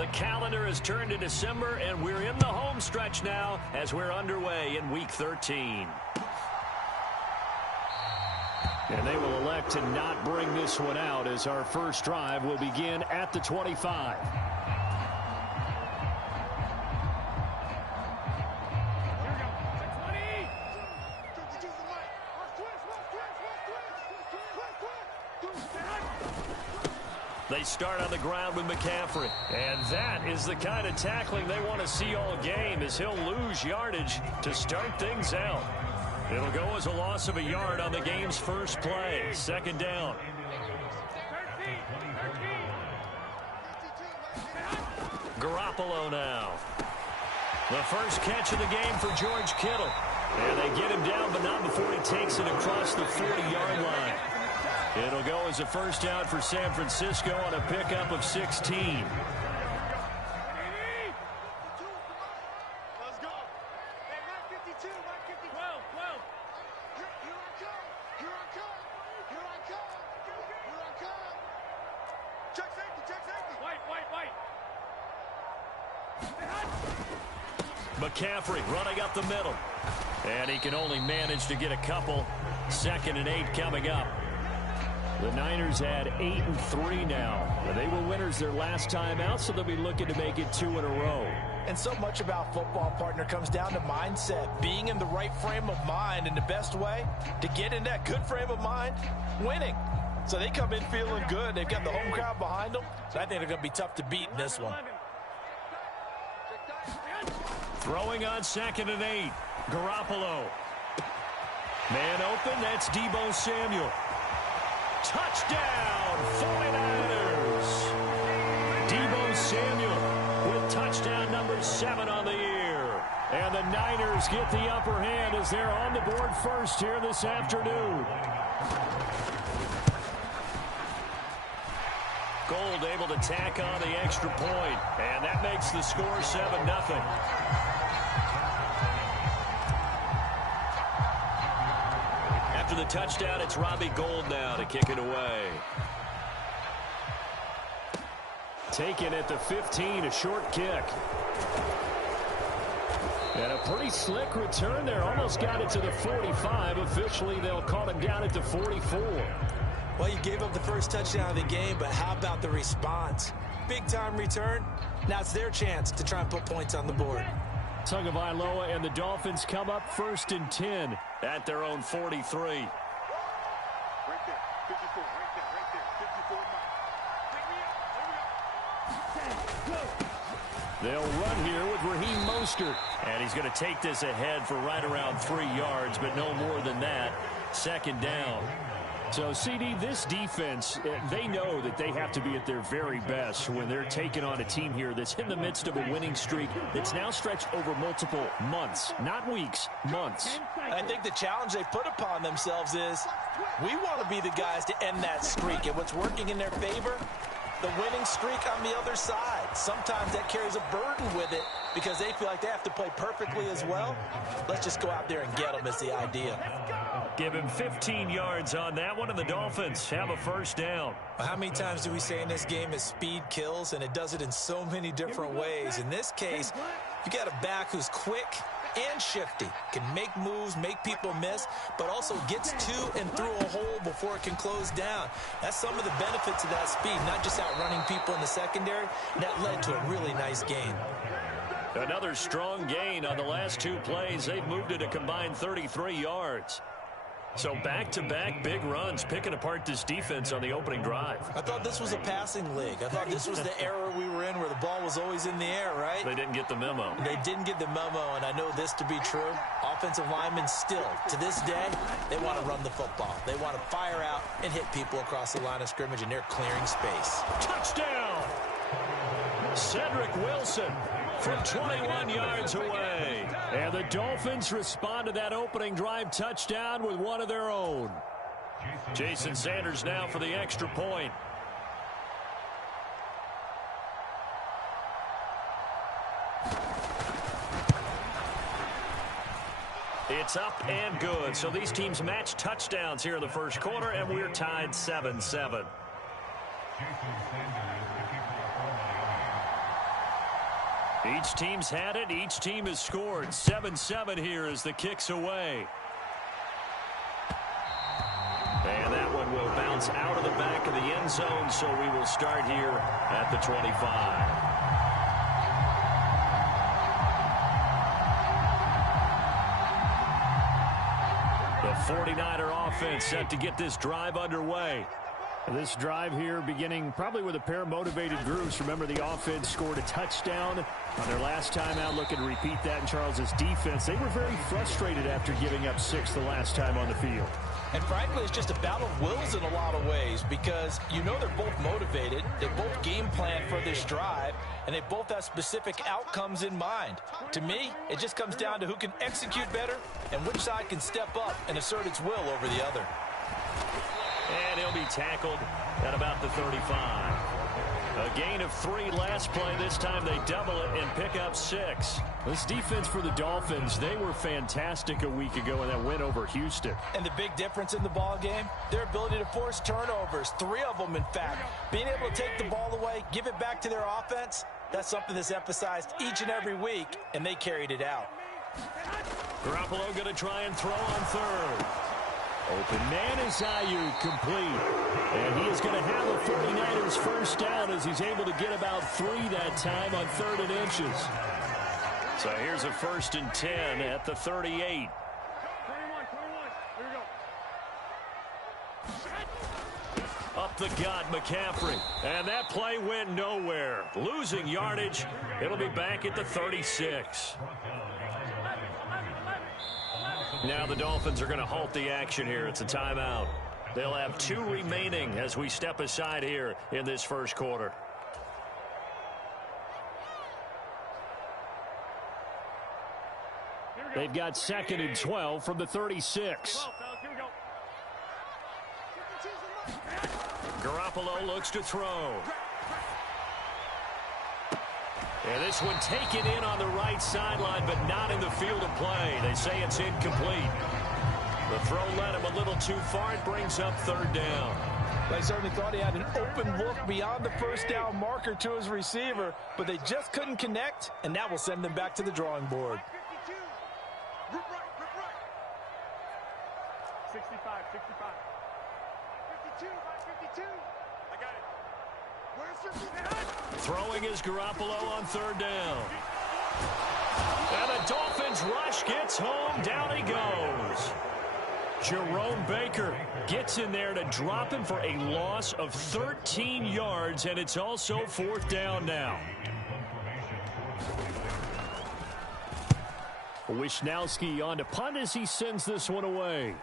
The calendar has turned to December, and we're in the home stretch now as we're underway in Week 13. And they will elect to not bring this one out as our first drive will begin at the 25. They start on the ground with McCaffrey. And that is the kind of tackling they want to see all game, as he'll lose yardage to start things out. It'll go as a loss of a yard on the game's first play. Second down. Garoppolo now. The first catch of the game for George Kittle. And they get him down, but not before he takes it across the 40-yard line. It'll go as a first down for San Francisco on a pickup of 16. McCaffrey running up the middle. And he can only manage to get a couple. 2nd and 8 coming up. The Niners had 8-3 now. They were winners their last time out, so they'll be looking to make it 2 in a row. And so much about football, partner, comes down to mindset. Being in the right frame of mind, and the best way to get in that good frame of mind, winning. So they come in feeling good. They've got the home crowd behind them. So I think they're going to be tough to beat in this one. Throwing on 2nd and 8. Garoppolo. Man open, that's Deebo Samuel. Touchdown, 49ers. Deebo Samuel with touchdown number 7 on the year. And the Niners get the upper hand as they're on the board first here this afternoon. Gold able to tack on the extra point, and that makes the score 7-0. After the touchdown, it's Robbie Gould now to kick it away. Taken at the 15, a short kick. And a pretty slick return there. Almost got it to the 45. Officially, they'll call him down at the 44. Well, you gave up the first touchdown of the game, but how about the response? Big-time return. Now it's their chance to try and put points on the board. Tagovailoa and the Dolphins come up 1st and 10 at their own 43. Right there, 54, right there, 54. They'll run here with Raheem Mostert. And he's going to take this ahead for right around 3 yards, but no more than that. 2nd down. So, CD, this defense, they know that they have to be at their very best when they're taking on a team here that's in the midst of a winning streak that's now stretched over multiple months, not weeks, months. I think the challenge they put upon themselves is we want to be the guys to end that streak. And what's working in their favor? The winning streak on the other side. Sometimes that carries a burden with it because they feel like they have to play perfectly as well. Let's just go out there and get them is the idea. Give him 15 yards on that one, and the Dolphins have a first down. Well, how many times do we say in this game is speed kills, and it does it in so many different ways. In this case, you got a back who's quick and shifty, can make moves, make people miss, but also gets to and through a hole before it can close down. That's some of the benefits of that speed, not just outrunning people in the secondary. That led to a really nice game. Another strong gain on the last 2 plays. They've moved it a combined 33 yards. So back-to-back big runs, picking apart this defense on the opening drive. I thought this was a passing league. I thought this was the era we were in where the ball was always in the air, right? They didn't get the memo. They didn't get the memo, and I know this to be true. Offensive linemen still, to this day, they want to run the football. They want to fire out and hit people across the line of scrimmage, and they're clearing space. Touchdown! Cedric Wilson from 21 yards away. And the Dolphins respond to that opening drive touchdown with one of their own. Jason Sanders now for the extra point. It's up and good. So these teams match touchdowns here in the first quarter, and we're tied 7-7. Each team's had it. Each team has scored. 7-7 here as the kick's away. And that one will bounce out of the back of the end zone, so we will start here at the 25. The 49er offense set to get this drive underway. This drive here beginning probably with a pair of motivated groups. Remember, the offense scored a touchdown on their last time out. Looking to repeat that in Charles's defense. They were very frustrated after giving up 6 the last time on the field. And frankly, it's just a battle of wills in a lot of ways because you know they're both motivated. They both game plan for this drive, and they both have specific outcomes in mind. To me, it just comes down to who can execute better and which side can step up and assert its will over the other. And he'll be tackled at about the 35. A gain of 3 last play. This time they double it and pick up 6. This defense for the Dolphins, they were fantastic a week ago in that win over Houston. And the big difference in the ball game, their ability to force turnovers, 3 of them in fact. Being able to take the ball away, give it back to their offense, that's something that's emphasized each and every week, and they carried it out. Garoppolo going to try and throw on third. Open man is Ayuk, complete. And he is going to have a 49ers first down as he's able to get about 3 that time on 3rd and inches. So here's a 1st and 10 at the 38. 21. Here we go. Up the gut, McCaffrey. And that play went nowhere. Losing yardage. It'll be back at the 36. Now the Dolphins are going to halt the action here. It's a timeout. They'll have 2 remaining as we step aside here in this first quarter. They've got 2nd and 12 from the 36. Garoppolo looks to throw. And this one taken in on the right sideline, but not in the field of play. They say it's incomplete. The throw led him a little too far. It brings up 3rd down. They certainly thought he had an open look beyond the first down marker to his receiver, but they just couldn't connect, and that will send them back to the drawing board. 65. 52. I got it. Where's your man? Throwing is Garoppolo on 3rd down. And the Dolphins rush gets home. Down he goes. Jerome Baker gets in there to drop him for a loss of 13 yards, and it's also 4th down now. Wisnowski on to punt as he sends this one away.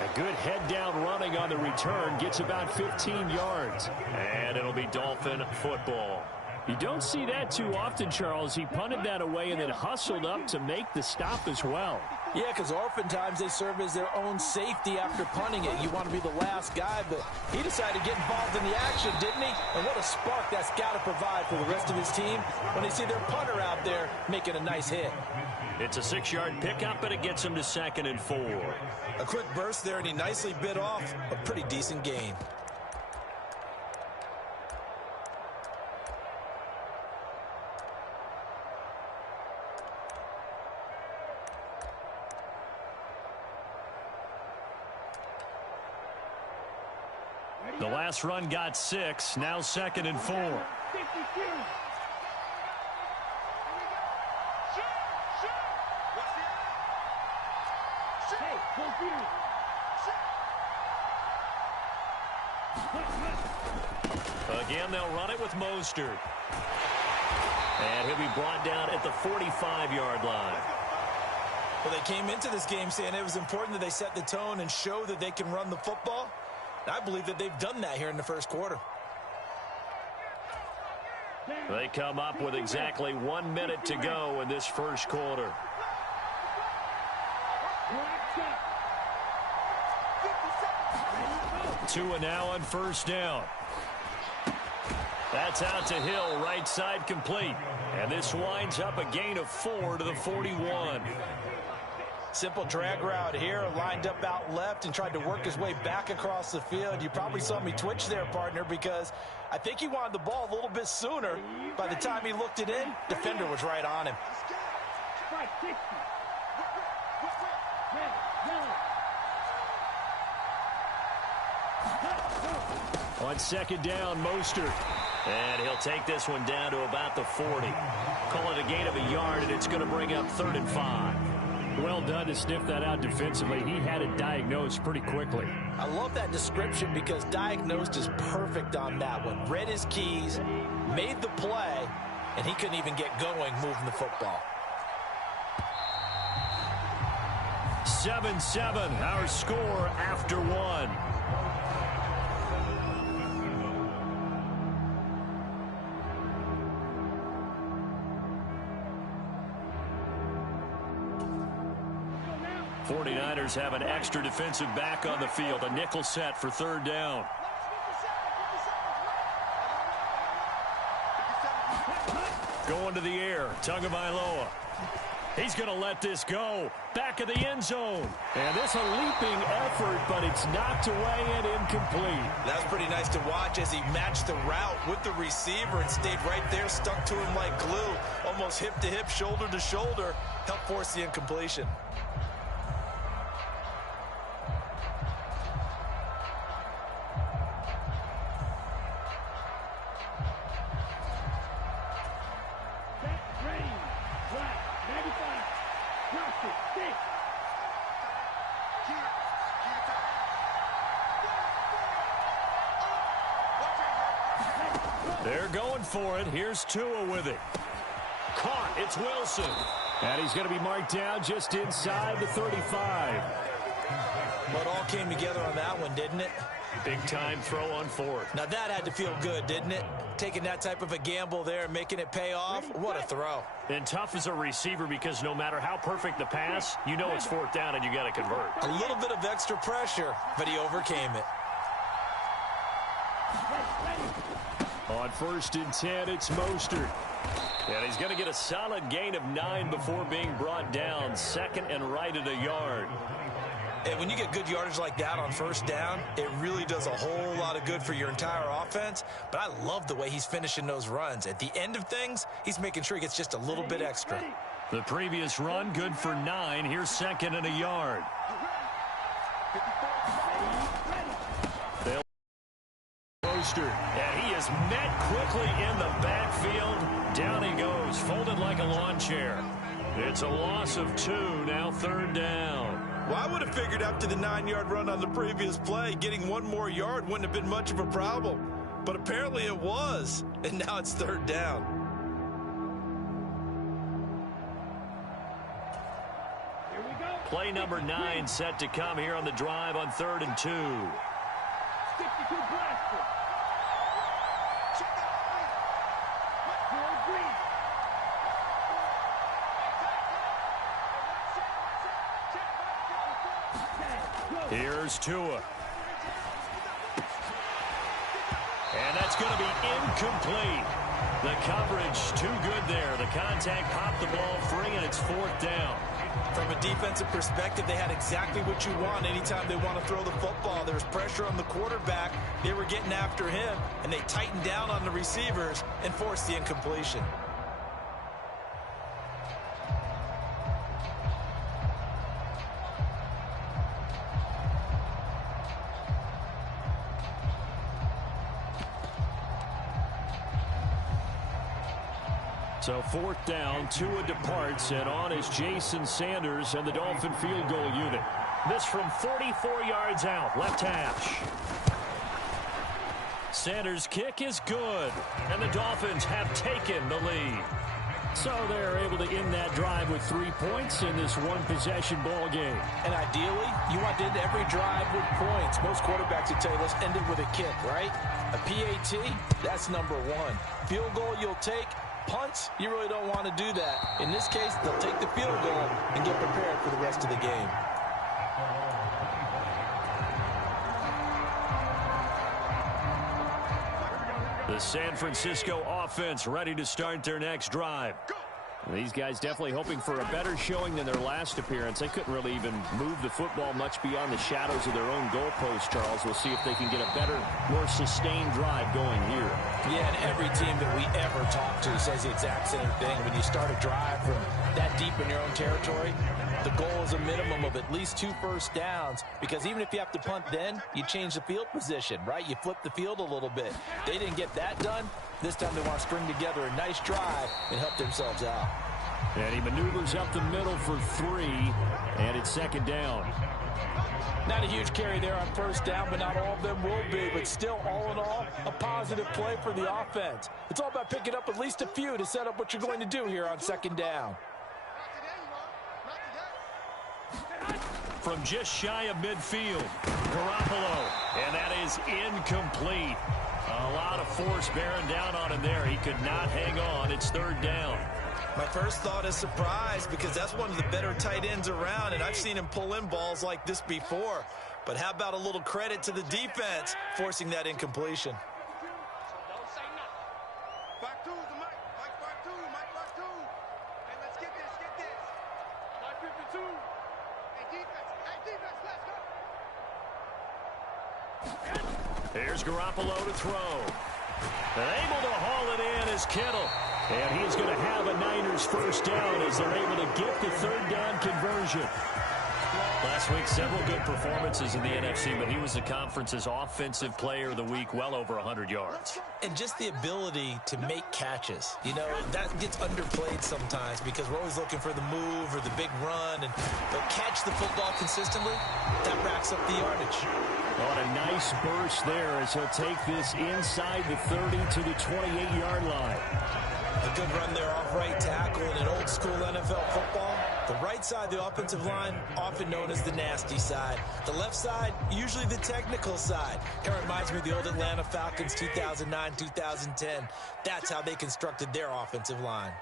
A good head down running on the return, gets about 15 yards. And it'll be Dolphin football. You don't see that too often, Charles. He punted that away and then hustled up to make the stop as well. Yeah, because oftentimes they serve as their own safety after punting it. You want to be the last guy, but he decided to get involved in the action, didn't he? And what a spark that's got to provide for the rest of his team when they see their punter out there making a nice hit. It's a 6-yard pickup, but it gets him to 2nd and 4. A quick burst there, and he nicely bit off a pretty decent gain. The last run got 6, now 2nd and 4. Again, they'll run it with Mostert. And he'll be brought down at the 45-yard line. Well, they came into this game saying it was important that they set the tone and show that they can run the football. I believe that they've done that here in the first quarter. They come up with exactly 1 minute to go in this first quarter. Tua now on 1st down. That's out to Hill, right side complete. And this winds up a gain of 4 to the 41. Simple drag route here, lined up out left and tried to work his way back across the field. You probably saw me twitch there, partner, because I think he wanted the ball a little bit sooner. By the time he looked it in, defender was right on him. On second down, Mostert. And he'll take this one down to about the 40. Call it a gain of a yard, and it's going to bring up 3rd and 5. Well done to sniff that out defensively. He had it diagnosed pretty quickly. I love that description because diagnosed is perfect on that one. Read his keys, made the play, and he couldn't even get going moving the football. 7-7, our score after one. '49ers have an extra defensive back on the field. A nickel set for 3rd down. Going to the air, Tagovailoa. He's going to let this go. Back of the end zone. And this a leaping effort, but it's knocked away and incomplete. That's pretty nice to watch as he matched the route with the receiver and stayed right there, stuck to him like glue. Almost hip to hip, shoulder to shoulder. Helped force the incompletion. They're going for it. Here's Tua with it. Caught. It's Wilson. And he's going to be marked down just inside the 35. But all came together on that one, didn't it? Big time throw on 4th. Now that had to feel good, didn't it? Taking that type of a gamble there, making it pay off. What a throw. And tough as a receiver because no matter how perfect the pass, you know it's 4th down and you got to convert. A little bit of extra pressure, but he overcame it. On 1st and 10, it's Mostert. And he's going to get a solid gain of 9 before being brought down. 2nd and right at a yard. And when you get good yardage like that on 1st down, it really does a whole lot of good for your entire offense. But I love the way he's finishing those runs. At the end of things, he's making sure he gets just a little bit extra. The previous run, good for 9. Here's 2nd and a yard. And he is met quickly in the backfield. Down he goes, folded like a lawn chair. It's a loss of 2, now 3rd down. Well, I would have figured after the 9-yard run on the previous play, getting 1 more yard wouldn't have been much of a problem. But apparently it was, and now it's 3rd down. Here we go. Play number 9 set to come here on the drive on 3rd and 2. 62 blaster. Here's Tua. And that's going to be incomplete. The coverage too good there. The contact popped the ball free, and it's 4th down. From a defensive perspective, they had exactly what you want anytime they want to throw the football. There was pressure on the quarterback. They were getting after him, and they tightened down on the receivers and forced the incompletion. So 4th down, Tua departs, and on is Jason Sanders and the Dolphin field goal unit. This from 44 yards out, left hash. Sanders' kick is good, and the Dolphins have taken the lead. So they're able to end that drive with 3 points in this one-possession ball game. And ideally, you want to end every drive with points. Most quarterbacks would tell you, let's end it with a kick, right? A PAT, that's number 1. Field goal you'll take. Punts, you really don't want to do that. In this case, they'll take the field goal and get prepared for the rest of the game. The San Francisco offense ready to start their next drive. These guys definitely hoping for a better showing than their last appearance. They couldn't really even move the football much beyond the shadows of their own goalpost, Charles. We'll see if they can get a better, more sustained drive going here. Yeah, and every team that we ever talk to says the exact same thing. When you start a drive from that deep in your own territory, the goal is a minimum of at least 2 first downs, because even if you have to punt then, you change the field position, right? You flip the field a little bit. They didn't get that done. This time they want to string together a nice drive and help themselves out. And he maneuvers up the middle for 3, and it's 2nd down. Not a huge carry there on first down, but not all of them will be. But still, all in all, a positive play for the offense. It's all about picking up at least a few to set up what you're going to do here on 2nd down. From just shy of midfield, Garoppolo, and that is incomplete. A lot of force bearing down on him there. He could not hang on. It's 3rd down. My first thought is surprise, because that's one of the better tight ends around, and I've seen him pull in balls like this before. But how about a little credit to the defense forcing that incompletion? Here's Garoppolo to throw. And able to haul it in is Kittle. And he's going to have a Niners first down as they're able to get the 3rd down conversion. Last week, several good performances in the NFC, but he was the conference's offensive player of the week, well over 100 yards. And just the ability to make catches. You know, that gets underplayed sometimes because we're always looking for the move or the big run. But catch the football consistently, that racks up the yardage. On a nice burst there as he'll take this inside the 30 to the 28-yard line. A good run there off right tackle in an old-school NFL football. The right side of the offensive line, often known as the nasty side. The left side, usually the technical side. It reminds me of the old Atlanta Falcons 2009-2010. That's how they constructed their offensive line.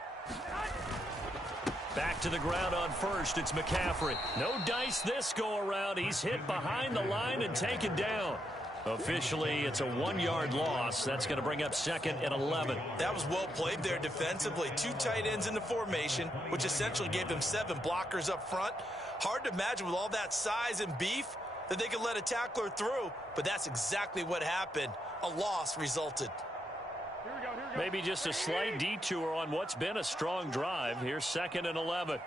Back to the ground on first. It's McCaffrey. No dice this go-around. He's hit behind the line and taken down. Officially, it's a 1-yard loss. That's going to bring up 2nd and 11. That was well played there defensively. 2 tight ends in the formation, which essentially gave them 7 blockers up front. Hard to imagine with all that size and beef that they could let a tackler through, but that's exactly what happened. A loss resulted. Here we go. Maybe just a slight detour on what's been a strong drive. Here's 2nd and 11. 11.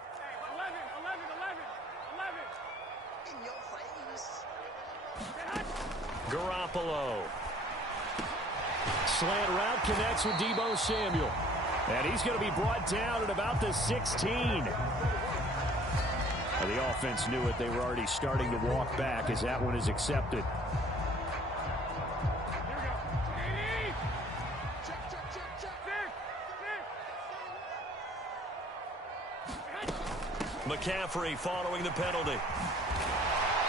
In your face. Garoppolo. Slant route connects with Deebo Samuel. And he's going to be brought down at about the 16. And the offense knew it. They were already starting to walk back as that one is accepted. McCaffrey following the penalty.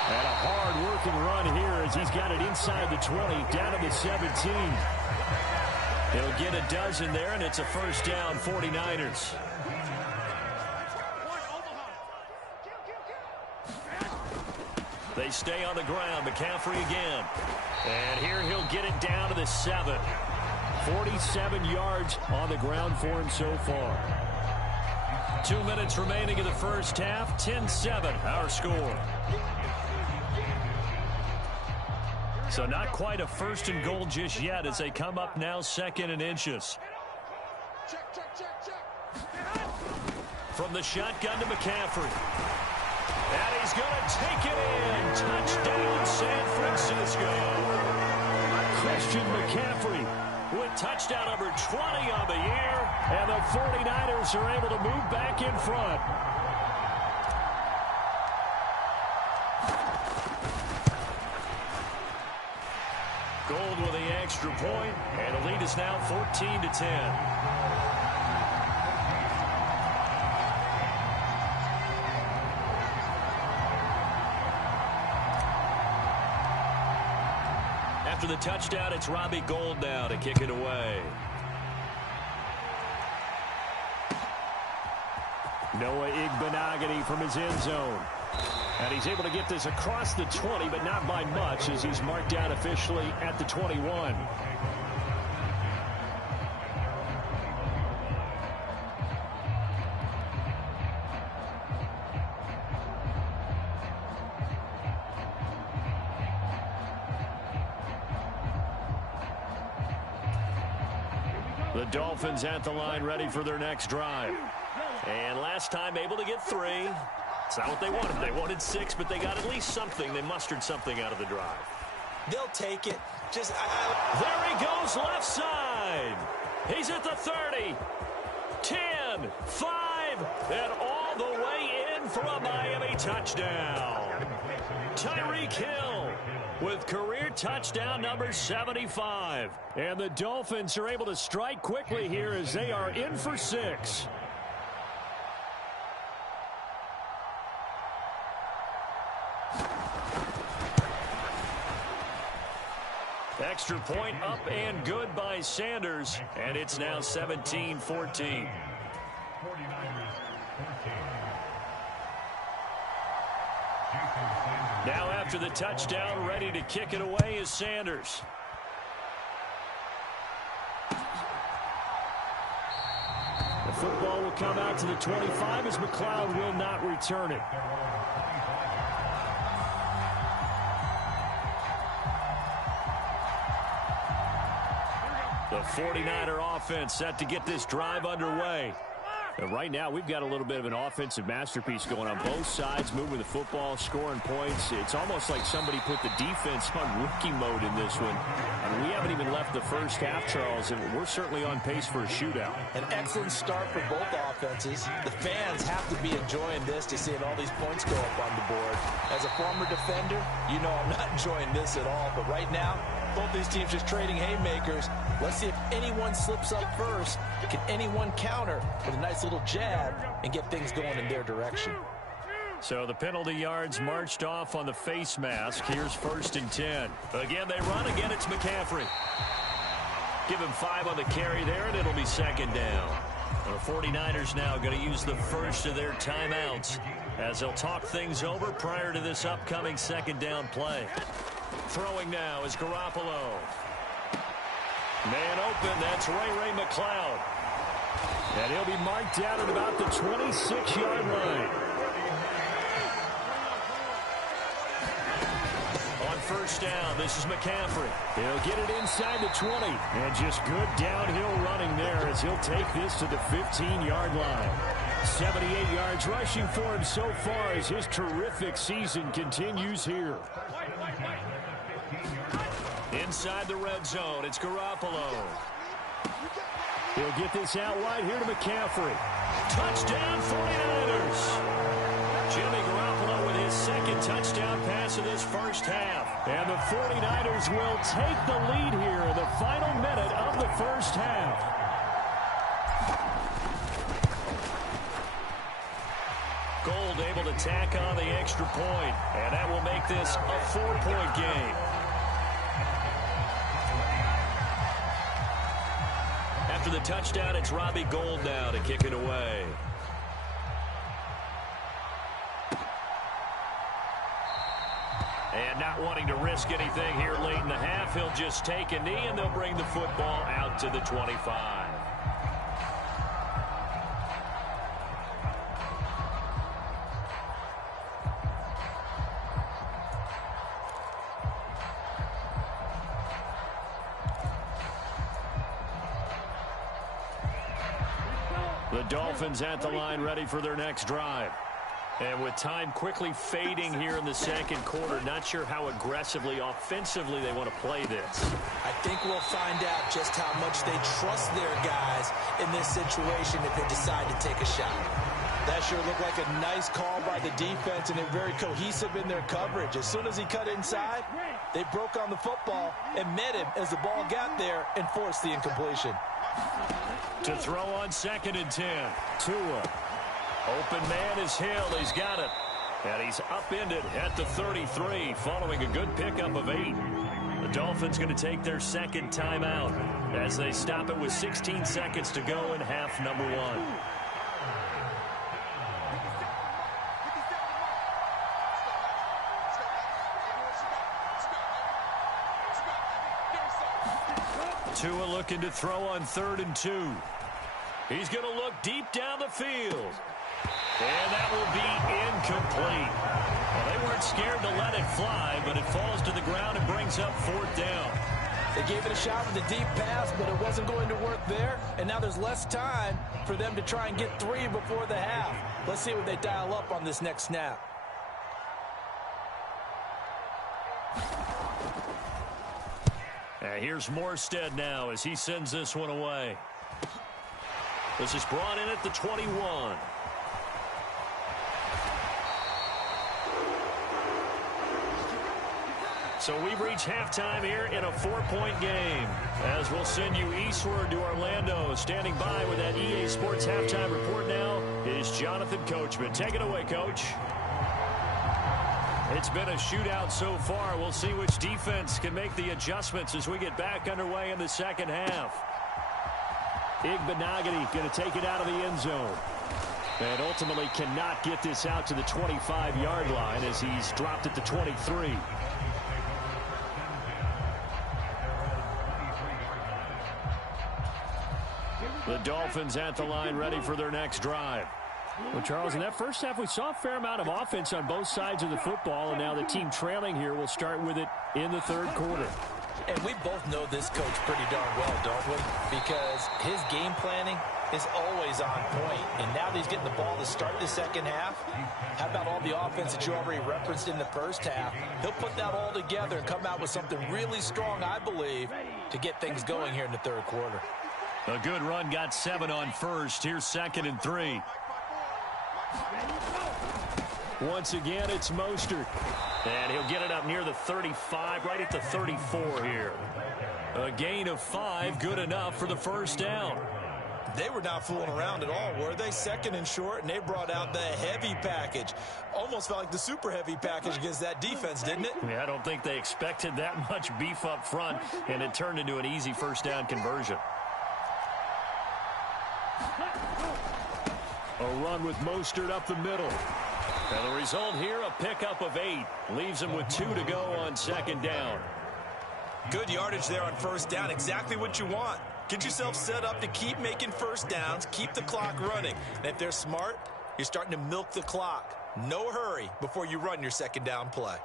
And a hard-working run here as he's got it inside the 20, down to the 17. He'll get a dozen there, and it's a first down, 49ers. They stay on the ground. McCaffrey again. And here he'll get it down to the 7. 47 yards on the ground for him so far. 2 minutes remaining in the first half. 10-7, our score. So not quite a 1st and goal just yet as they come up now 2nd and inches. From the shotgun to McCaffrey. And he's going to take it in. Touchdown, San Francisco. Christian McCaffrey with touchdown number 20 on the year. And the 49ers are able to move back in front. Gold with the extra point, and the lead is now 14-10. After the touchdown, it's Robbie Gould now to kick it away. Noah Igbenogany from his end zone. And he's able to get this across the 20, but not by much as he's marked down officially at the 21. The Dolphins at the line ready for their next drive. And last time able to get 3. It's not what they wanted. They wanted 6, but they got at least something. They mustered something out of the drive. They'll take it. There he goes left side. He's at the 30. 10, 5, and all the way in for a Miami touchdown. Tyreek Hill with career touchdown number 75. And the Dolphins are able to strike quickly here as they are in for 6. Extra point up and good by Sanders, and it's now 17-14. Now after the touchdown, ready to kick it away is Sanders. The football will come out to the 25 as McLeod will not return it. The 49er offense set to get this drive underway. And right now, we've got a little bit of an offensive masterpiece going on both sides, moving the football, scoring points. It's almost like somebody put the defense on rookie mode in this one. And we haven't even left the first half, Charles, and we're certainly on pace for a shootout. An excellent start for both offenses. The fans have to be enjoying this to seeing all these points go up on the board. As a former defender, you know I'm not enjoying this at all. But right now, both these teams just trading haymakers. Let's see if anyone slips up first. Can anyone counter with a nice little jab and get things going in their direction? So the penalty yards marched off on the face mask. Here's 1st and 10. Again, they run. Again, it's McCaffrey. Give him 5 on the carry there, and it'll be 2nd down. The 49ers now going to use the first of their timeouts as they'll talk things over prior to this upcoming 2nd down play. Throwing now is Garoppolo. Man open, that's Ray McLeod. And he'll be marked down at about the 26-yard line. On 1st down, this is McCaffrey. He'll get it inside the 20. And just good downhill running there as he'll take this to the 15-yard line. 78 yards rushing for him so far as his terrific season continues here. Inside the red zone, it's Garoppolo. He'll get this out wide here to McCaffrey. Touchdown 49ers. Jimmy Garoppolo with his 2nd touchdown pass of this first half. And the 49ers will take the lead here in the final minute of the first half. Gold able to tack on the extra point, and that will make this a 4-point game. After the touchdown, it's Robbie Gould now to kick it away. And not wanting to risk anything here late in the half, he'll just take a knee, and they'll bring the football out to the 25. The Dolphins at the line ready for their next drive. And with time quickly fading here in the 2nd quarter, not sure how aggressively, offensively they want to play this. I think we'll find out just how much they trust their guys in this situation if they decide to take a shot. That sure looked like a nice call by the defense, and they're very cohesive in their coverage. As soon as he cut inside, they broke on the football and met him as the ball got there and forced the incompletion. To throw on 2nd and 10. Tua. Open man is Hill. He's got it. And he's upended at the 33 following a good pickup of 8. The Dolphins going to take their 2nd timeout as they stop it with 16 seconds to go in half number 1. Tua looking to throw on 3rd and 2. He's going to look deep down the field. And that will be incomplete. Well, they weren't scared to let it fly, but it falls to the ground and brings up 4th down. They gave it a shot with a deep pass, but it wasn't going to work there. And now there's less time for them to try and get 3 before the half. Let's see what they dial up on this next snap. Here's Morstead now as he sends this one away. This is brought in at the 21. So we've reached halftime here in a 4-point game. As we'll send you eastward to Orlando. Standing by with that EA Sports halftime report now is Jonathan Coachman. Take it away, Coach. It's been a shootout so far. We'll see which defense can make the adjustments as we get back underway in the second half. Igbenogany going to take it out of the end zone. And ultimately cannot get this out to the 25-yard line as he's dropped at the 23. The Dolphins at the line ready for their next drive. Well, Charles, in that first half, we saw a fair amount of offense on both sides of the football, and now the team trailing here will start with it in the third quarter. And we both know this coach pretty darn well, don't we? Because his game planning is always on point. And now that he's getting the ball to start the second half, how about all the offense that you already referenced in the first half? He'll put that all together and come out with something really strong, I believe, to get things going here in the third quarter. A good run, got 7 on first. Here's 2nd and 3. Once again, it's Mostert. And he'll get it up near the 35, right at the 34 here. A gain of 5, good enough for the first down. They were not fooling around at all, were they? 2nd and short, and they brought out the heavy package. Almost felt like the super heavy package against that defense, didn't it? Yeah, I don't think they expected that much beef up front, and it turned into an easy first down conversion. A run with Mostert up the middle. And the result here, a pickup of 8. Leaves him with 2 to go on 2nd down. Good yardage there on first down. Exactly what you want. Get yourself set up to keep making first downs, keep the clock running. And if they're smart, you're starting to milk the clock. No hurry before you run your second down play.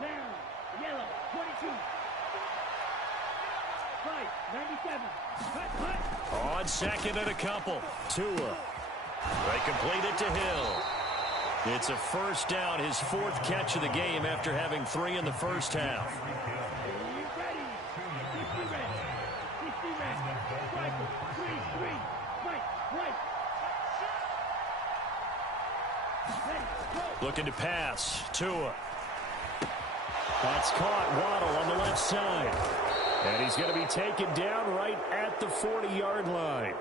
Down, yellow, 22. Right, 97. Cut. On 2nd and a couple. Tua. They complete it to Hill. It's a first down, his 4th catch of the game after having 3 in the first half. Ready. 60 red. 60 red. Rifle. 3. Right. Ready, go. Looking to pass. Tua. That's caught. Waddle on the left side. And he's going to be taken down right at the 40-yard line.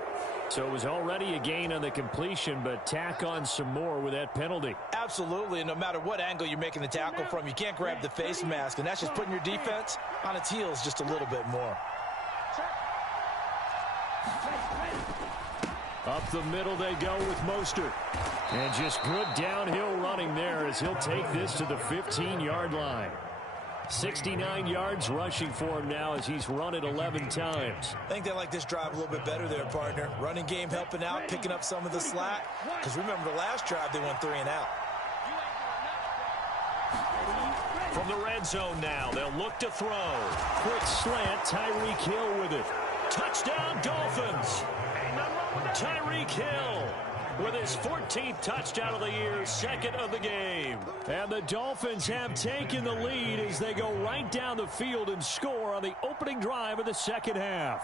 So it was already a gain on the completion, but tack on some more with that penalty. Absolutely, and no matter what angle you're making the tackle from, you can't grab the face mask, and that's just putting your defense on its heels just a little bit more. Up the middle they go with Mostert. And just good downhill running there as he'll take this to the 15-yard line. 69 yards rushing for him now as he's run it 11 times. I think they like this drive a little bit better there, partner. Running game helping out, picking up some of the slack. Because remember the last drive, they went 3 and out. From the red zone now, they'll look to throw. Quick slant, Tyreek Hill with it. Touchdown, Dolphins! Tyreek Hill with his 14th touchdown of the year, 2nd of the game. And the Dolphins have taken the lead as they go right down the field and score on the opening drive of the second half.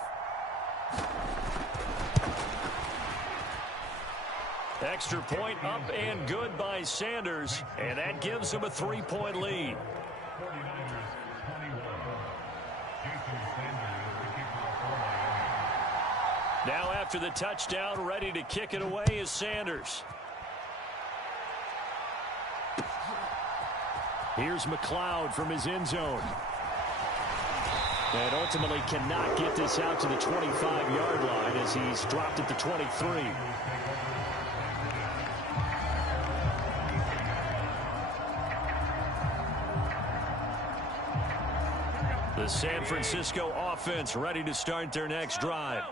Extra point up and good by Sanders, and that gives them a 3-point lead. Now after the touchdown, ready to kick it away is Sanders. Here's McLeod from his end zone. And ultimately cannot get this out to the 25-yard line as he's dropped at the 23. The San Francisco offense ready to start their next drive.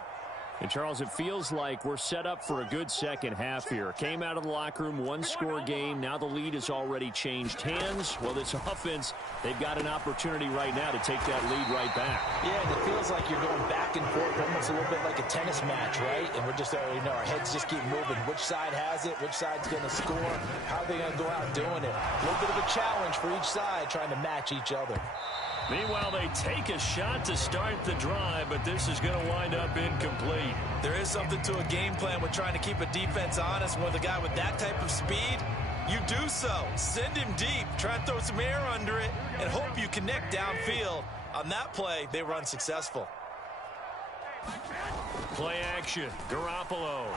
And, Charles, it feels like we're set up for a good second half here. Came out of the locker room, one-score game. Now the lead has already changed hands. Well, this offense, they've got an opportunity right now to take that lead right back. Yeah, and it feels like you're going back and forth, almost a little bit like a tennis match, right? And we're just, our heads just keep moving. Which side has it? Which side's going to score? How are they going to go out doing it? A little bit of a challenge for each side, trying to match each other. Meanwhile, they take a shot to start the drive, but this is going to wind up incomplete. There is something to a game plan with trying to keep a defense honest. With a guy with that type of speed, you do so. Send him deep, try and throw some air under it, and hope you connect downfield. On that play, they were unsuccessful. Play action, Garoppolo.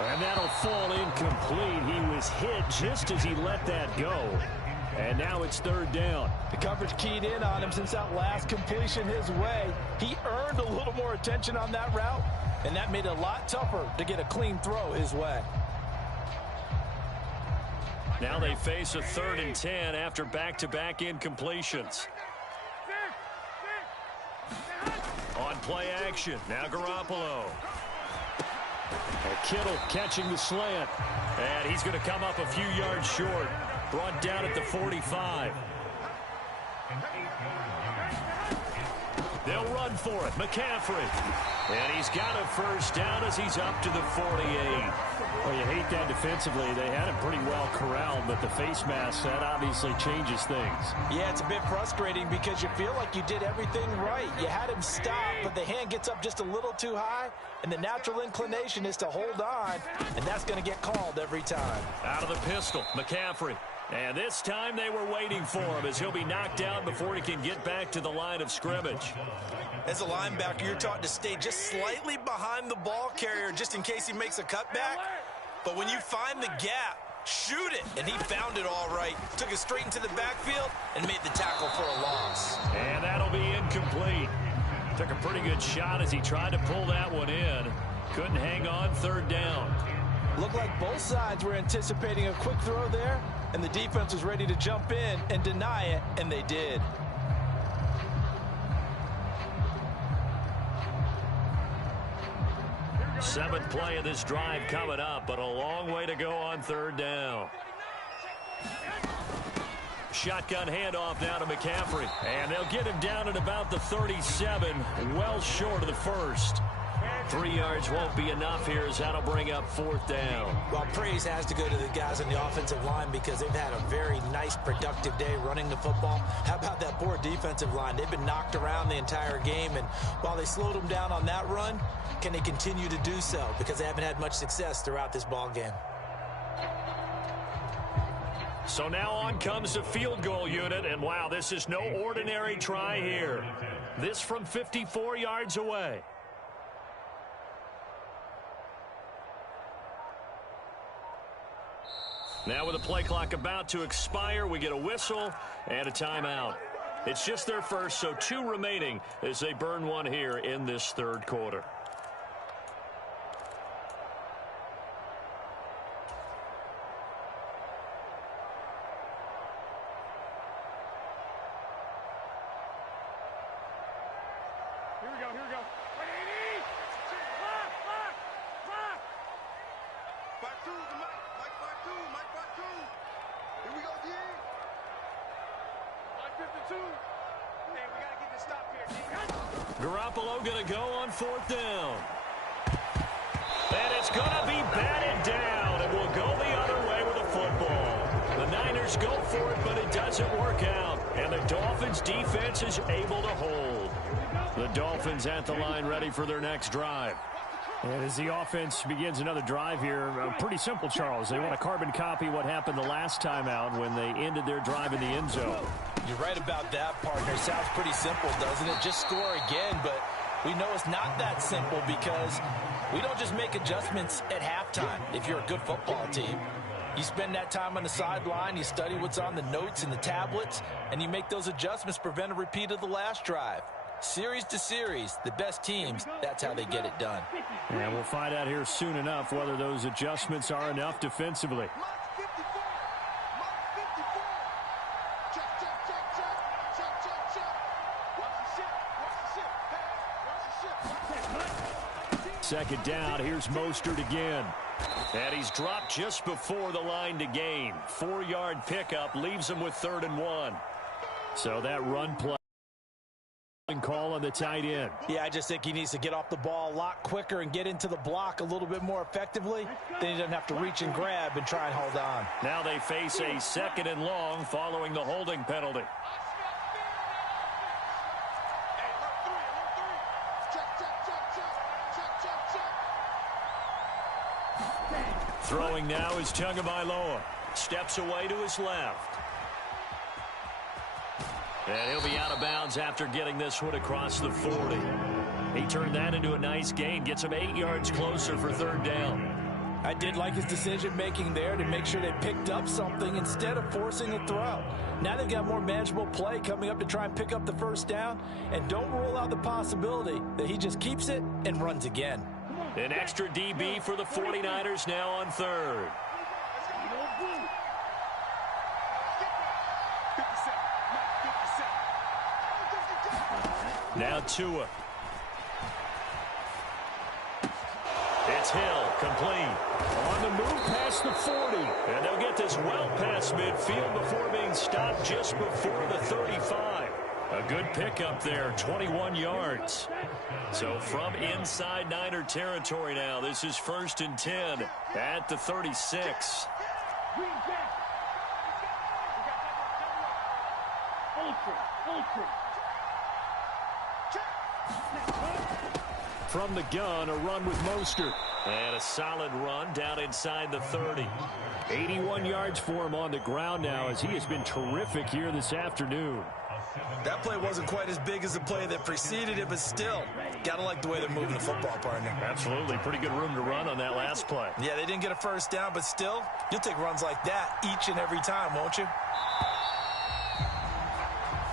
And that'll fall incomplete. He was hit just as he let that go. And now it's third down. The coverage keyed in on him since that last completion his way. He earned a little more attention on that route, and that made it a lot tougher to get a clean throw his way. Now they face a 3rd and 10 after back-to-back incompletions. On play action, now Garoppolo. And Kittle catching the slant. And he's going to come up a few yards short. Brought down at the 45. They'll run for it. McCaffrey. And he's got a first down as he's up to the 48. Well, you hate that defensively. They had him pretty well corralled, but the face mask, that obviously changes things. Yeah, it's a bit frustrating because you feel like you did everything right. You had him stop, but the hand gets up just a little too high, and the natural inclination is to hold on, and that's going to get called every time. Out of the pistol, McCaffrey. And this time they were waiting for him as he'll be knocked down before he can get back to the line of scrimmage. As a linebacker, you're taught to stay just slightly behind the ball carrier just in case he makes a cutback. But when you find the gap, shoot it. And he found it all right. Took it straight into the backfield and made the tackle for a loss. And that'll be incomplete. Took a pretty good shot as he tried to pull that one in. Couldn't hang on, 3rd down. Looked like both sides were anticipating a quick throw there, and the defense was ready to jump in and deny it, and they did. Seventh play of this drive coming up, but a long way to go on 3rd down. Shotgun handoff now to McCaffrey. And they'll get him down at about the 37, well short of the first. 3 yards won't be enough here as that'll bring up 4th down. Well, praise has to go to the guys on the offensive line because they've had a very nice, productive day running the football. How about that poor defensive line? They've been knocked around the entire game, and while they slowed them down on that run, can they continue to do so? Because they haven't had much success throughout this ball game. So now on comes the field goal unit, and wow, this is no ordinary try here. This from 54 yards away. Now with the play clock about to expire, we get a whistle and a timeout. It's just their first, so 2 remaining as they burn one here in this 3rd quarter. Here we go. 180! Lock! Back two, Mike back two. Here we go, D. Line 52. Hey, we got to get this stop here, D. Garoppolo going to go on 4th down. And it's going to be batted down, and we'll go the other way with the football. The Niners go for it, but it doesn't work out. And the Dolphins' defense is able to hold. The Dolphins at the line ready for their next drive. And as the offense begins another drive here, pretty simple, Charles. They want to carbon copy what happened the last time out when they ended their drive in the end zone. You're right about that, partner. Sounds pretty simple, doesn't it? Just score again, but we know it's not that simple because we don't just make adjustments at halftime if you're a good football team. You spend that time on the sideline, you study what's on the notes and the tablets, and you make those adjustments to prevent a repeat of the last drive. Series to series, the best teams, that's how they get it done. And we'll find out here soon enough whether those adjustments are enough defensively. Second down, here's Mostert again. And he's dropped just before the line to gain. 4-yard pickup leaves him with 3rd and 1. So that run play call on the tight end. Yeah, I just think he needs to get off the ball a lot quicker and get into the block a little bit more effectively. Then he doesn't have to reach and grab and try and hold on. Now they face a 2nd and long following the holding penalty. Throwing now is Tagovailoa. Steps away to his left. And he'll be out of bounds after getting this one across the 40. He turned that into a nice gain. Gets him 8 yards closer for 3rd down. I did like his decision-making there to make sure they picked up something instead of forcing a throw. Now they've got more manageable play coming up to try and pick up the 1st down. And don't rule out the possibility that he just keeps it and runs again. An extra DB for the 49ers now on 3rd. Now Tua. It's Hill, complete. On the move past the 40. And they'll get this well past midfield before being stopped just before the 35. A good pickup there, 21 yards. So from inside Niner territory now, this is 1st and 10 at the 36. From the gun, a run with Mostert. And a solid run down inside the 30. 81 yards for him on the ground now as he has been terrific here this afternoon. That play wasn't quite as big as the play that preceded it, but still, gotta like the way they're moving the football, partner. Absolutely. Pretty good room to run on that last play. Yeah, they didn't get a 1st down, but still, you'll take runs like that each and every time, won't you?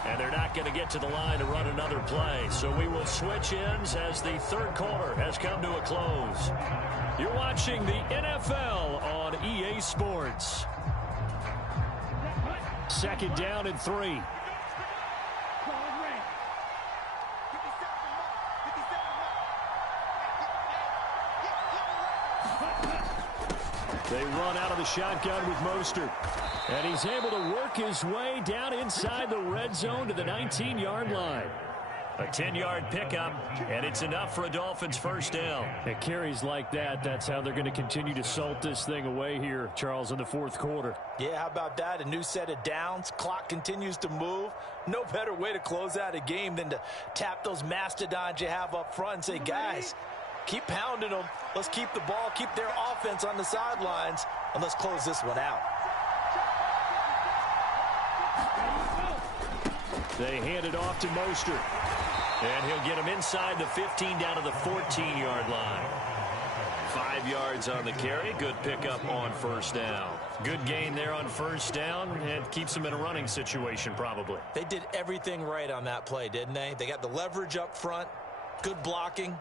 And they're not going to get to the line to run another play. So we will switch ends as the 3rd quarter has come to a close. You're watching the NFL on EA Sports. 2nd down and 3. They run out of the shotgun with Mostert. And he's able to work his way down inside the red zone to the 19-yard line. A 10-yard pickup, and it's enough for a Dolphins 1st down. It carries like that. That's how they're going to continue to salt this thing away here, Charles, in the 4th quarter. Yeah, how about that? A new set of downs. Clock continues to move. No better way to close out a game than to tap those mastodons you have up front and say, guys, keep pounding them. Let's keep the ball, keep their offense on the sidelines, and let's close this one out. They hand it off to Mostert. And he'll get him inside the 15 down to the 14-yard line. 5 yards on the carry. Good pickup on 1st down. Good gain there on 1st down, and keeps him in a running situation probably. They did everything right on that play, didn't they? They got the leverage up front. Good blocking,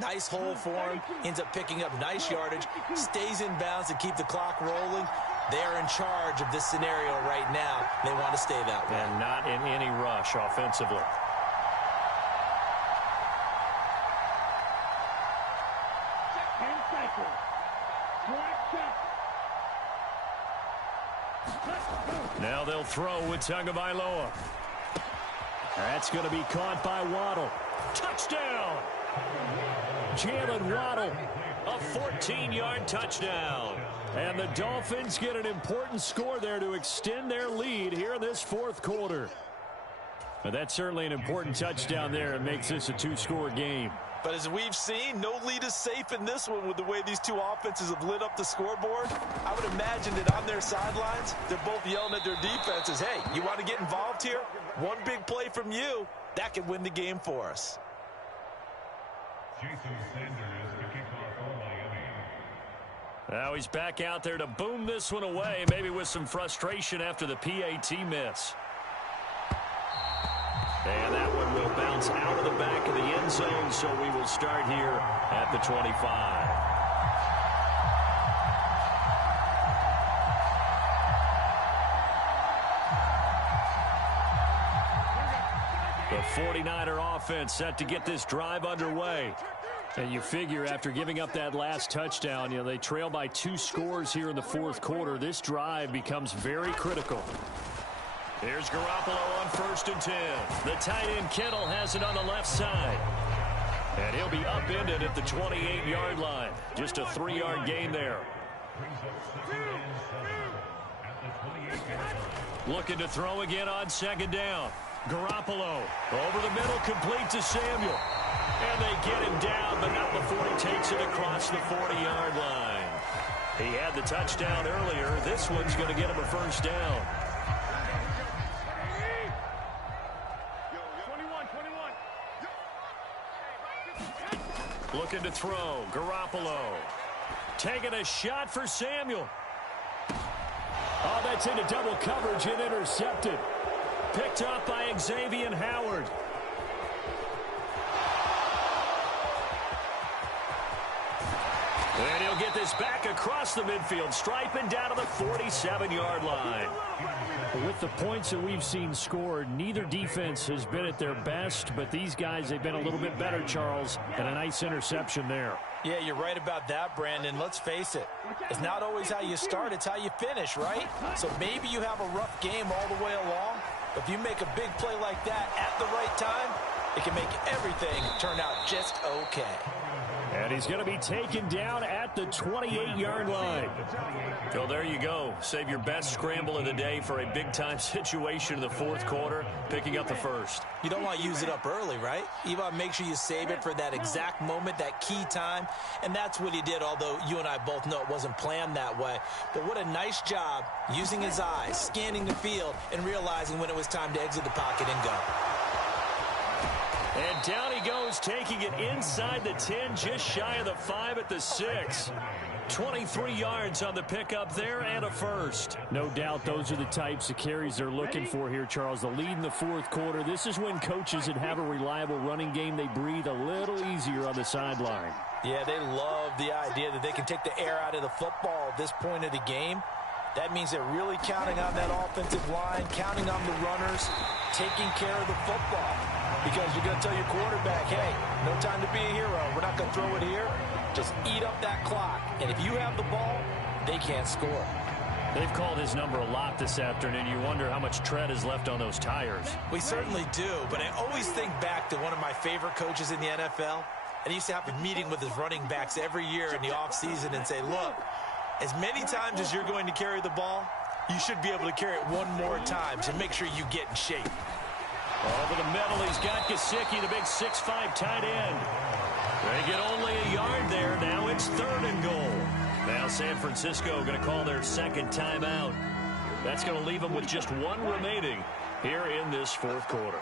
nice hole for him, ends up picking up nice yardage, stays in bounds to keep the clock rolling. They're in charge of this scenario right now. They want to stay that way. And not in any rush offensively. Now they'll throw with Tagovailoa. That's going to be caught by Waddle. Touchdown! Jalen Waddle, a 14-yard touchdown. And the Dolphins get an important score there to extend their lead here in this 4th quarter. But that's certainly an important touchdown there. It makes this a 2-score game. But as we've seen, no lead is safe in this one with the way these two offenses have lit up the scoreboard. I would imagine that on their sidelines, they're both yelling at their defenses, hey, you want to get involved here? One big play from you, that could win the game for us. Now he's back out there to boom this one away, maybe with some frustration after the PAT miss. And that one will bounce out of the back of the end zone, so we will start here at the 25. The 49er offense set to get this drive underway. And you figure after giving up that last touchdown, they trail by 2 scores here in the fourth quarter. This drive becomes very critical. Here's Garoppolo on 1st and 10. The tight end Kittle has it on the left side. And he'll be upended at the 28-yard line. Just a 3-yard gain there. Looking to throw again on 2nd down. Garoppolo over the middle, complete to Samuel. And they get him down, but not before he takes it across the 40-yard line. He had the touchdown earlier. This one's going to get him a 1st down. 21. Looking to throw. Garoppolo taking a shot for Samuel. Oh, that's into double coverage and intercepted. Picked up by Xavier Howard. And he'll get this back across the midfield, striping down to the 47-yard line. With the points that we've seen scored, neither defense has been at their best, but these guys, they've been a little bit better, Charles, and a nice interception there. Yeah, you're right about that, Brandon. Let's face it. It's not always how you start, it's how you finish, right? So maybe you have a rough game all the way along, but if you make a big play like that at the right time, it can make everything turn out just okay. And he's going to be taken down at the 28-yard line. So there you go. Save your best scramble of the day for a big-time situation in the fourth quarter, picking up the first. You don't want to use it up early, right? You want to make sure you save it for that exact moment, that key time. And that's what he did, although you and I both know it wasn't planned that way. But what a nice job using his eyes, scanning the field, and realizing when it was time to exit the pocket and go. And down he goes, taking it inside the 10, just shy of the 5 at the 6. 23 yards on the pickup there and a first. No doubt those are the types of carries they're looking for here, Charles. The lead in the fourth quarter. This is when coaches that have a reliable running game, they breathe a little easier on the sideline. Yeah, they love the idea that they can take the air out of the football at this point of the game. That means they're really counting on that offensive line, counting on the runners, taking care of the football. Because you're going to tell your quarterback, hey, no time to be a hero. We're not going to throw it here. Just eat up that clock. And if you have the ball, they can't score. They've called his number a lot this afternoon. You wonder how much tread is left on those tires. We certainly do. But I always think back to one of my favorite coaches in the NFL. And he used to have a meeting with his running backs every year in the offseason and say, look, as many times as you're going to carry the ball, you should be able to carry it one more time to make sure you get in shape. Over the middle, he's got Gesicki, the big 6'5" tight end. They get only a yard there. Now it's 3rd and goal. Now San Francisco going to call their second timeout. That's going to leave them with just 1 remaining here in this fourth quarter.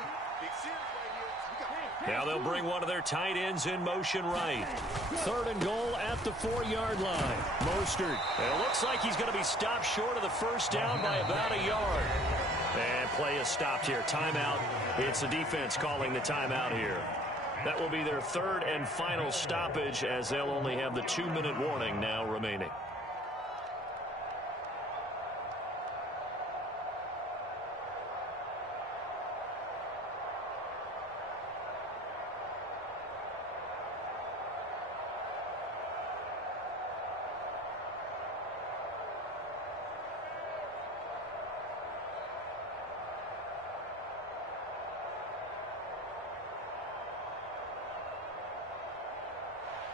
Now they'll bring one of their tight ends in motion right. 3rd and goal at the 4-yard line. Mostert. And it looks like he's going to be stopped short of the first down by about a yard. And play is stopped here. Timeout. It's the defense calling the timeout here. That will be their 3rd and final stoppage, as they'll only have the 2-minute warning now remaining.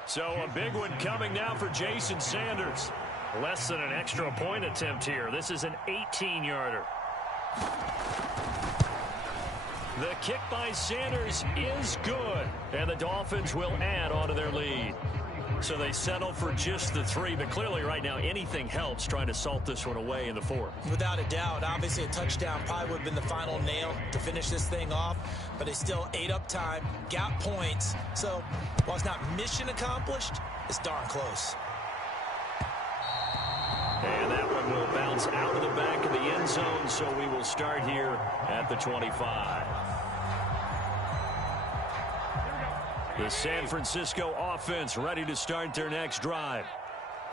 So a big one coming now for Jason Sanders. Less than an extra point attempt here. This is an 18-yarder. The kick by Sanders is good. And the Dolphins will add on to their lead. So they settle for just the 3, but clearly right now anything helps trying to salt this one away in the 4th. Without a doubt, obviously a touchdown probably would have been the final nail to finish this thing off, but they still ate up time, got points. So while it's not mission accomplished, it's darn close. And that one will bounce out of the back of the end zone, so we will start here at the 25. The San Francisco offense ready to start their next drive.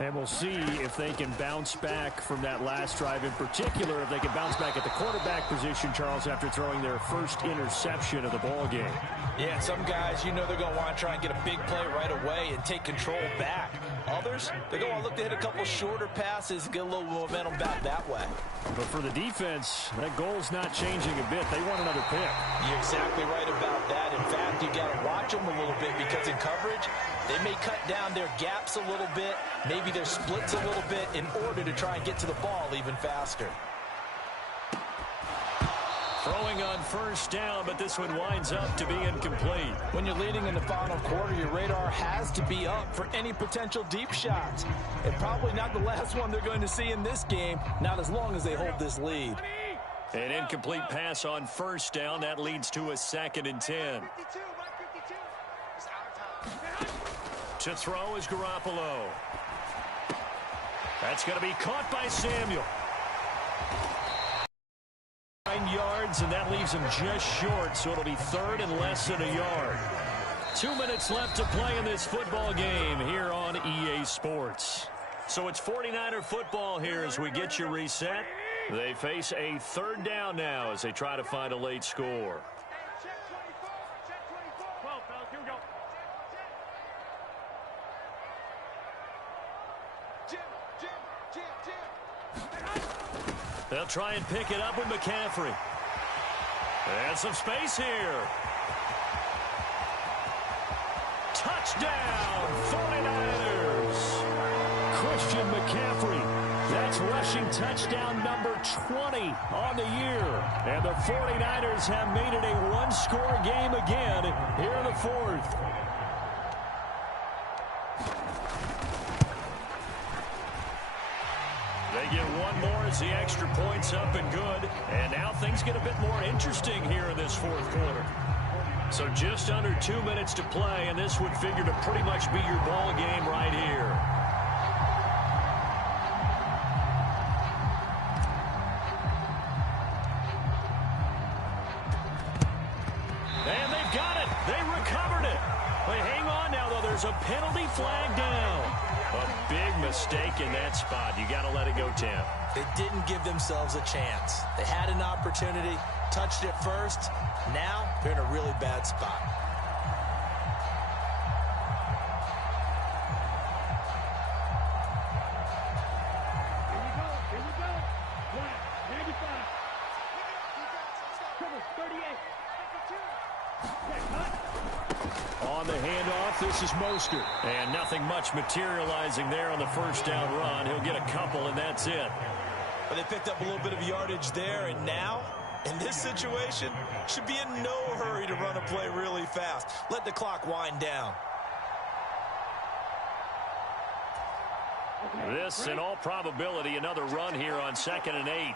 And we'll see if they can bounce back from that last drive, in particular, if they can bounce back at the quarterback position, Charles, after throwing their first interception of the ball game. Yeah, some guys, you know they're going to want to try and get a big play right away and take control back. Others, they're going to want to look to hit a couple shorter passes, get a little momentum back that way. But for the defense, that goal's not changing a bit. They want another pick. You're exactly right about that. In fact, you got to watch them a little bit because in coverage, they may cut down their gaps a little bit, maybe their splits a little bit in order to try and get to the ball even faster. Throwing on first down, but this one winds up to be incomplete. When you're leading in the final quarter, your radar has to be up for any potential deep shots. And probably not the last one they're going to see in this game, not as long as they hold this lead. An incomplete pass on first down. That leads to a 2nd and 10. To throw is Garoppolo. That's going to be caught by Samuel. 9 yards, and that leaves him just short, so it'll be 3rd and less than a yard. 2 minutes left to play in this football game here on EA Sports. So it's 49er football here as we get you reset. They face a 3rd down now as they try to find a late score. They'll try and pick it up with McCaffrey. And some space here. Touchdown, 49ers. Christian McCaffrey. That's rushing touchdown number 20 on the year. And the 49ers have made it a one-score game again here in the 4th. They get one more as the extra point's up and good. And now things get a bit more interesting here in this 4th quarter. So just under 2 minutes to play, and this would figure to pretty much be your ball game right here. And they've got it. They recovered it. They hang on now, though. There's a penalty flag down. A big mistake in that spot. You got to let it go, Tim. They didn't give themselves a chance. They had an opportunity, touched it first. Now they're in a really bad spot. Here we go. 95. Cover 38. On the handoff, this is Mostert. And nothing much materializing there on the first down run. He'll get a couple, and that's it. But they picked up a little bit of yardage there, and now, in this situation, should be in no hurry to run a play really fast. Let the clock wind down. This, in all probability, another run here on 2nd and 8.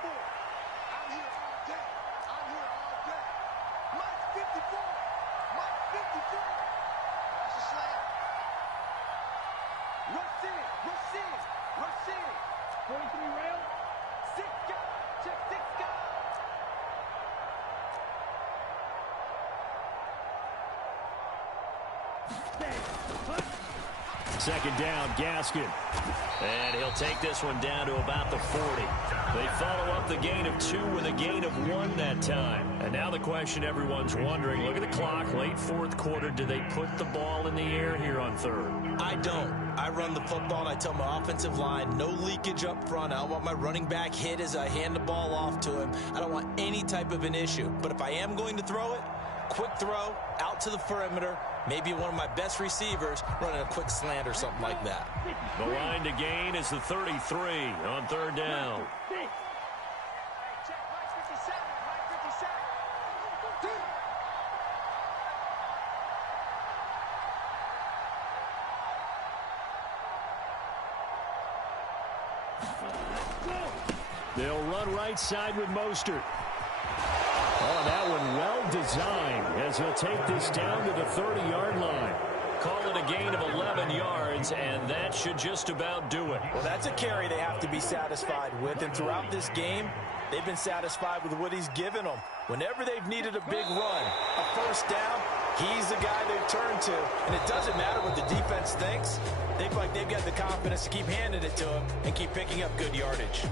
Second down, Gaskin. And he'll take this one down to about the 40. They follow up the gain of 2 with a gain of 1 that time. And now the question everyone's wondering, look at the clock, late 4th quarter. Do they put the ball in the air here on 3rd? I don't. I run the football, and I tell my offensive line, no leakage up front. I don't want my running back hit as I hand the ball off to him. I don't want any type of an issue. But if I am going to throw it, quick throw, out to the perimeter, maybe one of my best receivers running a quick slant or something like that. The line to gain is the 33 on 3rd down. They'll run right side with Mostert. Oh, that one well designed as he'll take this down to the 30-yard line. Call it a gain of 11 yards, and that should just about do it. Well, that's a carry they have to be satisfied with, and throughout this game, they've been satisfied with what he's given them. Whenever they've needed a big run, a first down, He's the guy they've turned to, and it doesn't matter what the defense thinks. They feel like they've got the confidence to keep handing it to him and keep picking up good yardage.